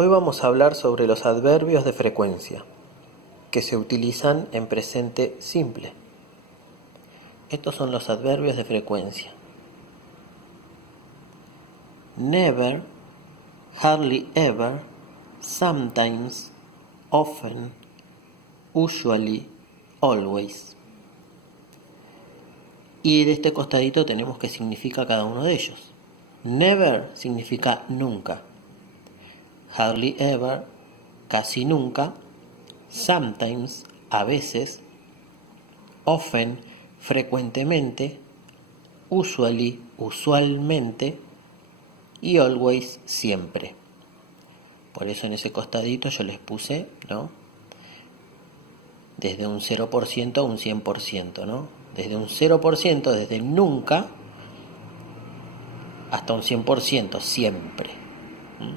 Hoy vamos a hablar sobre los adverbios de frecuencia, que se utilizan en presente simple. Estos son los adverbios de frecuencia. Never, hardly ever, sometimes, often, usually, always. Y de este costadito tenemos qué significa cada uno de ellos. Never significa nunca. Hardly ever, casi nunca. Sometimes, a veces. Often, frecuentemente. Usually, usualmente. Y always, siempre. Por eso en ese costadito yo les puse, ¿no? Desde un 0% a un 100%, ¿no? Desde un 0%, desde nunca, hasta un 100%, siempre.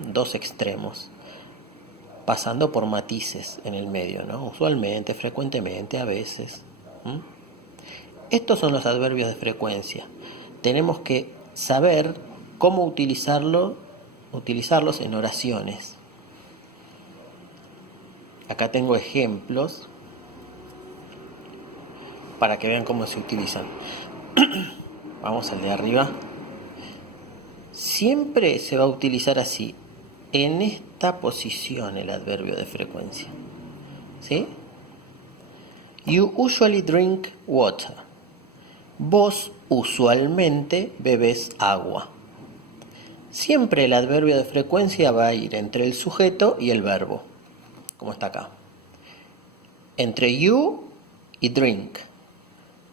Dos extremos. Pasando por matices en el medio, ¿no? Usualmente, frecuentemente, a veces. Estos son los adverbios de frecuencia. Tenemos que saber cómo utilizarlos en oraciones. Acá tengo ejemplos para que vean cómo se utilizan. Vamos al de arriba. Siempre se va a utilizar así, en esta posición, el adverbio de frecuencia. ¿Sí? You usually drink water. Vos usualmente bebes agua. Siempre el adverbio de frecuencia va a ir entre el sujeto y el verbo, como está acá. Entre you y drink.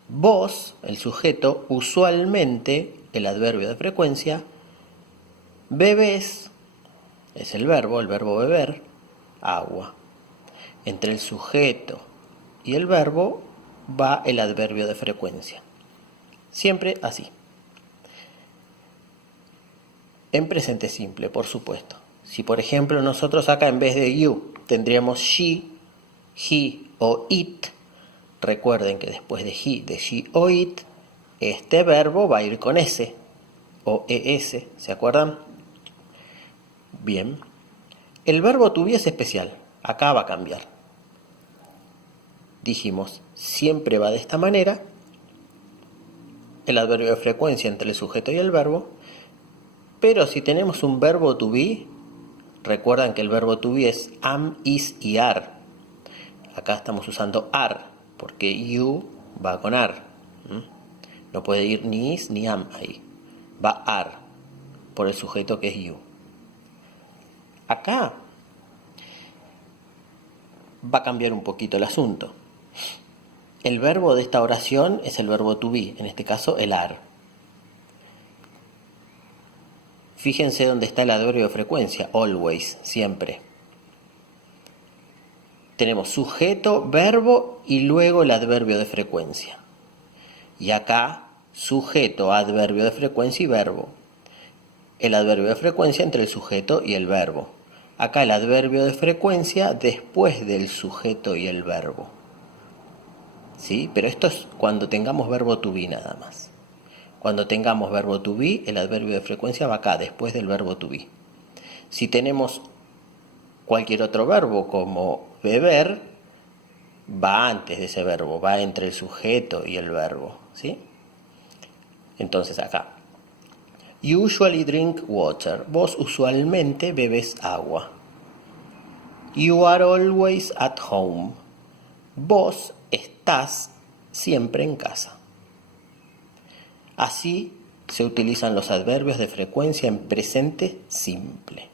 Vos, el sujeto, usualmente, el adverbio de frecuencia, bebes, es el verbo beber, agua. Entre el sujeto y el verbo va el adverbio de frecuencia. Siempre así. En presente simple, por supuesto. Si por ejemplo nosotros acá en vez de you tendríamos she, he o it, recuerden que después de he, de she o it, este verbo va a ir con s o es, ¿se acuerdan? Bien. El verbo to be es especial. Acá va a cambiar. Dijimos, siempre va de esta manera. El adverbio de frecuencia entre el sujeto y el verbo. Pero si tenemos un verbo to be, recuerdan que el verbo to be es am, is y are. Acá estamos usando are, porque you va con are. No puede ir ni is ni am ahí. Va are, por el sujeto que es you. Acá va a cambiar un poquito el asunto. El verbo de esta oración es el verbo to be, en este caso el are. Fíjense dónde está el adverbio de frecuencia, always, siempre. Tenemos sujeto, verbo y luego el adverbio de frecuencia. Y acá, sujeto, adverbio de frecuencia y verbo. El adverbio de frecuencia entre el sujeto y el verbo. Acá el adverbio de frecuencia después del sujeto y el verbo. ¿Sí? Pero esto es cuando tengamos verbo to be nada más. Cuando tengamos verbo to be, el adverbio de frecuencia va acá, después del verbo to be. Si tenemos cualquier otro verbo como beber, va antes de ese verbo, va entre el sujeto y el verbo. ¿Sí? Entonces acá. You usually drink water. Vos usualmente bebes agua. You are always at home. Vos estás siempre en casa. Así se utilizan los adverbios de frecuencia en presente simple.